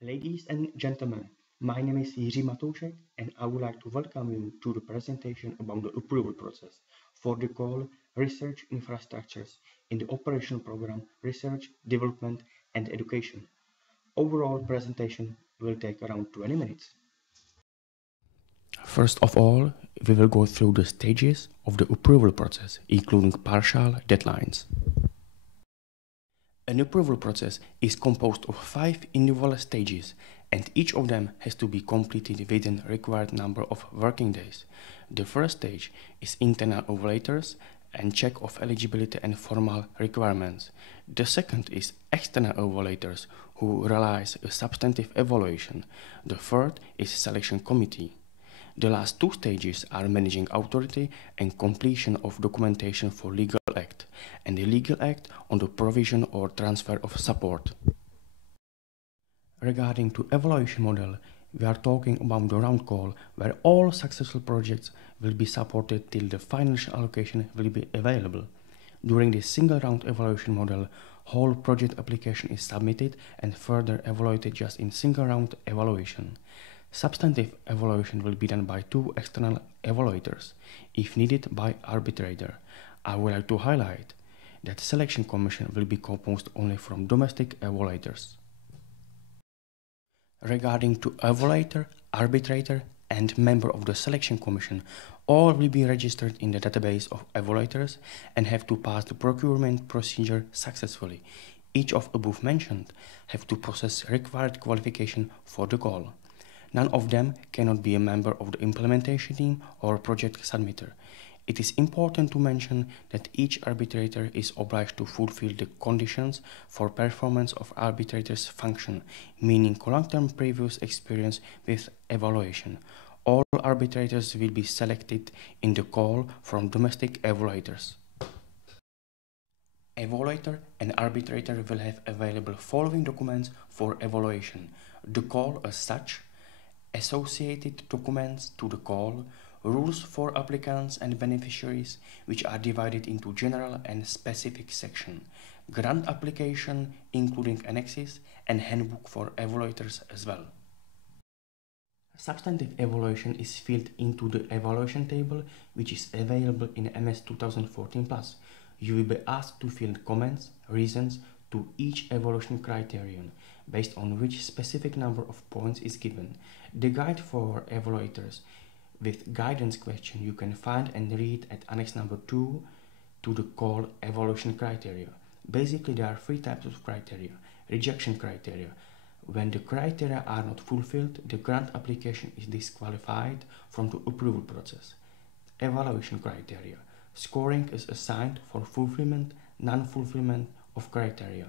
Ladies and gentlemen, my name is Jiří Matoušek and I would like to welcome you to the presentation about the approval process for the call Research Infrastructures in the Operational Program Research, Development and Education. Overall presentation will take around 20 minutes. First of all, we will go through the stages of the approval process, including partial deadlines. An approval process is composed of 5 individual stages, and each of them has to be completed within a required number of working days. The first stage is internal evaluators and check of eligibility and formal requirements. The second is external evaluators who realize a substantive evaluation. The third is selection committee. The last 2 stages are managing authority and completion of documentation for legal act, and the legal act on the provision or transfer of support. Regarding to evaluation model, we are talking about the round call where all successful projects will be supported till the financial allocation will be available. During this single round evaluation model, whole project application is submitted and further evaluated just in single round evaluation. Substantive evaluation will be done by 2 external evaluators, if needed by arbitrator. I would like to highlight that selection commission will be composed only from domestic evaluators. Regarding to evaluator, arbitrator and member of the selection commission, all will be registered in the database of evaluators and have to pass the procurement procedure successfully. Each of above mentioned have to process required qualification for the call. None of them cannot be a member of the implementation team or project submitter. It is important to mention that each arbitrator is obliged to fulfill the conditions for performance of arbitrator's function, meaning long-term previous experience with evaluation. All arbitrators will be selected in the call from domestic evaluators. Evaluator and arbitrator will have available following documents for evaluation: the call as such, associated documents to the call, rules for applicants and beneficiaries, which are divided into general and specific section, grant application including annexes, and handbook for evaluators as well. Substantive evaluation is filled into the evaluation table, which is available in MS 2014+. You will be asked to fill comments, reasons to each evaluation criterion, based on which specific number of points is given. The guide for evaluators with guidance question you can find and read at annex number 2 to the call evaluation criteria. Basically, there are 3 types of criteria. Rejection criteria. When the criteria are not fulfilled, the grant application is disqualified from the approval process. Evaluation criteria. Scoring is assigned for fulfillment, non-fulfillment of criteria.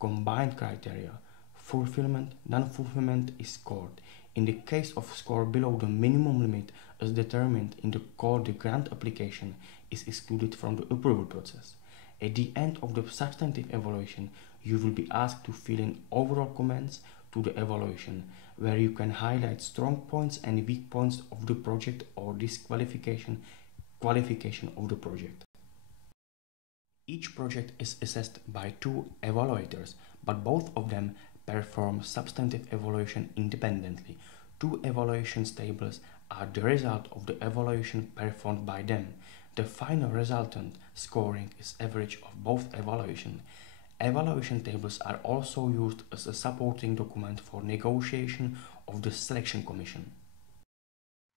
Combined criteria. Fulfillment, non-fulfillment is scored. In the case of score below the minimum limit as determined in the call, the grant application is excluded from the approval process. At the end of the substantive evaluation, you will be asked to fill in overall comments to the evaluation, where you can highlight strong points and weak points of the project or disqualification, qualification of the project. Each project is assessed by 2 evaluators, but both of them perform substantive evaluation independently. 2 evaluation tables are the result of the evaluation performed by them. The final resultant scoring is average of both evaluation. Evaluation tables are also used as a supporting document for negotiation of the selection commission.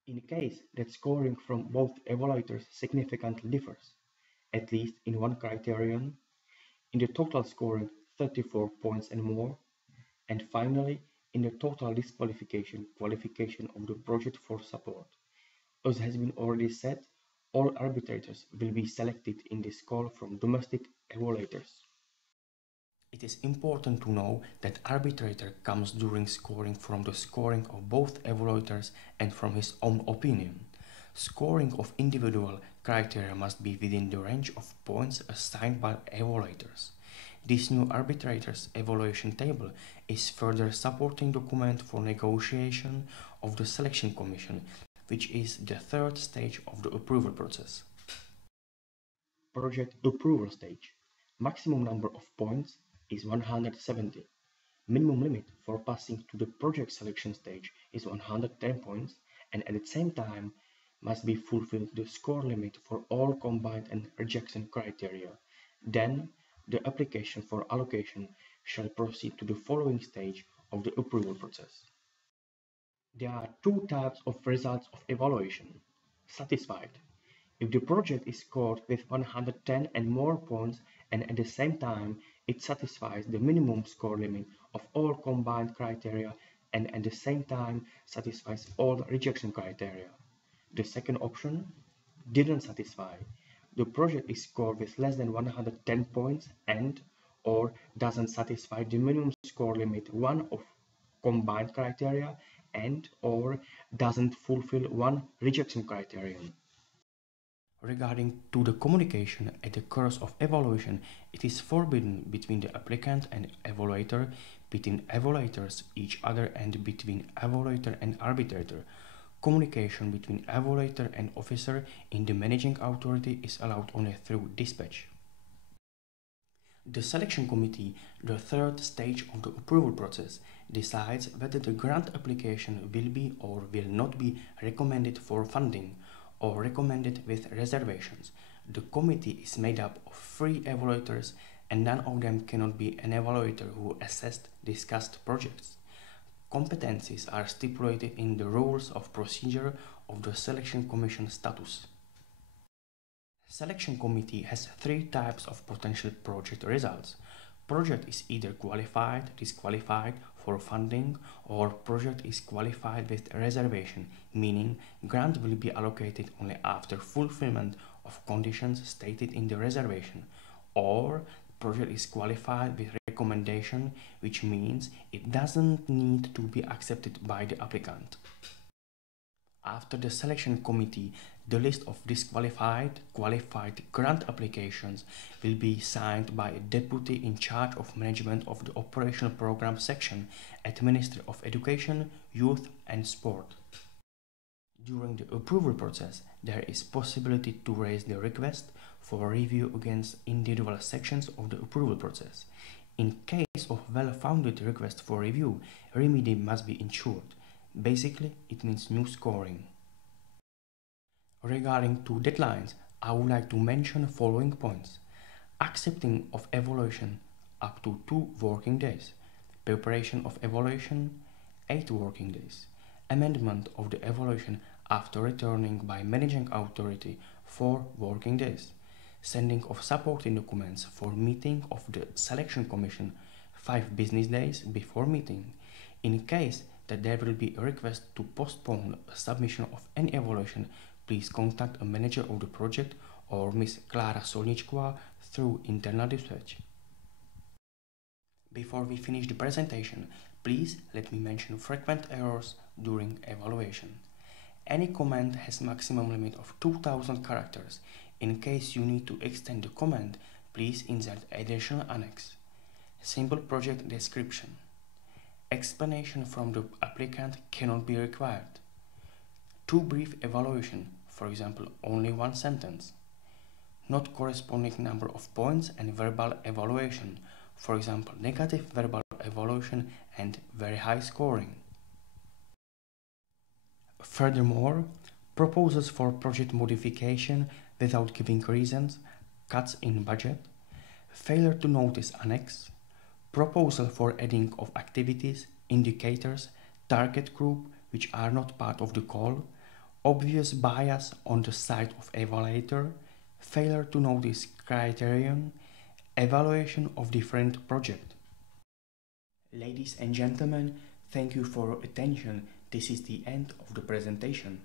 In case that scoring from both evaluators significantly differs, at least in one criterion, in the total scoring 34 points and more, and finally in the total disqualification qualification of the project for support. As has been already said, all arbitrators will be selected in this call from domestic evaluators. It is important to know that arbitrator comes during scoring from the scoring of both evaluators and from his own opinion. Scoring of individual criteria must be within the range of points assigned by evaluators. This new arbitrator's evaluation table is further supporting document for negotiation of the selection commission, which is the 3rd stage of the approval process. Project approval stage. Maximum number of points is 170. minimum limit for passing to the project selection stage is 110 points, and at the same time must be fulfilled the score limit for all combined and rejection criteria. Then the application for allocation shall proceed to the following stage of the approval process. There are two types of results of evaluation. Satisfied. If the project is scored with 110 and more points and at the same time it satisfies the minimum score limit of all combined criteria and at the same time satisfies all rejection criteria. The second option didn't satisfy. The project is scored with less than 110 points and or doesn't satisfy the minimum score limit one of combined criteria and or doesn't fulfill one rejection criterion. Regarding to the communication at the course of evaluation, it is forbidden between the applicant and evaluator, between evaluators each other, and between evaluator and arbitrator. Communication between evaluator and officer in the managing authority is allowed only through dispatch. The selection committee, the third stage of the approval process, decides whether the grant application will be or will not be recommended for funding or recommended with reservations. The committee is made up of 3 evaluators and none of them cannot be an evaluator who assessed discussed projects. Competencies are stipulated in the rules of procedure of the selection commission status. Selection committee has 3 types of potential project results. Project is either qualified, disqualified for funding, or project is qualified with reservation, meaning grant will be allocated only after fulfillment of conditions stated in the reservation, or project is qualified with recommendation, which means it doesn't need to be accepted by the applicant. After the selection committee, the list of disqualified, qualified grant applications will be signed by a deputy in charge of management of the operational program section at Ministry of Education, Youth and Sport. During the approval process, there is possibility to raise the request for review against individual sections of the approval process. In case of well-founded request for review, remedy must be ensured. Basically, it means new scoring. Regarding to deadlines, I would like to mention following points. Accepting of evaluation up to 2 working days. Preparation of evaluation 8 working days. Amendment of the evaluation after returning by managing authority 4 working days. Sending of supporting documents for meeting of the selection commission 5 business days before meeting. In case that there will be a request to postpone a submission of any evaluation, please contact a manager of the project or Ms. Klára Solničková through internal dispatch. Before we finish the presentation, please let me mention frequent errors during evaluation. Any comment has maximum limit of 2000 characters. In case you need to extend the comment, please insert additional annex. Simple project description. Explanation from the applicant cannot be required. Too brief evaluation, for example, only 1 sentence. Not corresponding number of points and verbal evaluation, for example, negative verbal evaluation and very high scoring. Furthermore, proposals for project modification without giving reasons, cuts in budget, failure to notice annex, proposal for adding of activities, indicators, target group which are not part of the call, obvious bias on the side of evaluator, failure to notice criterion, evaluation of different project. Ladies and gentlemen, thank you for your attention. This is the end of the presentation.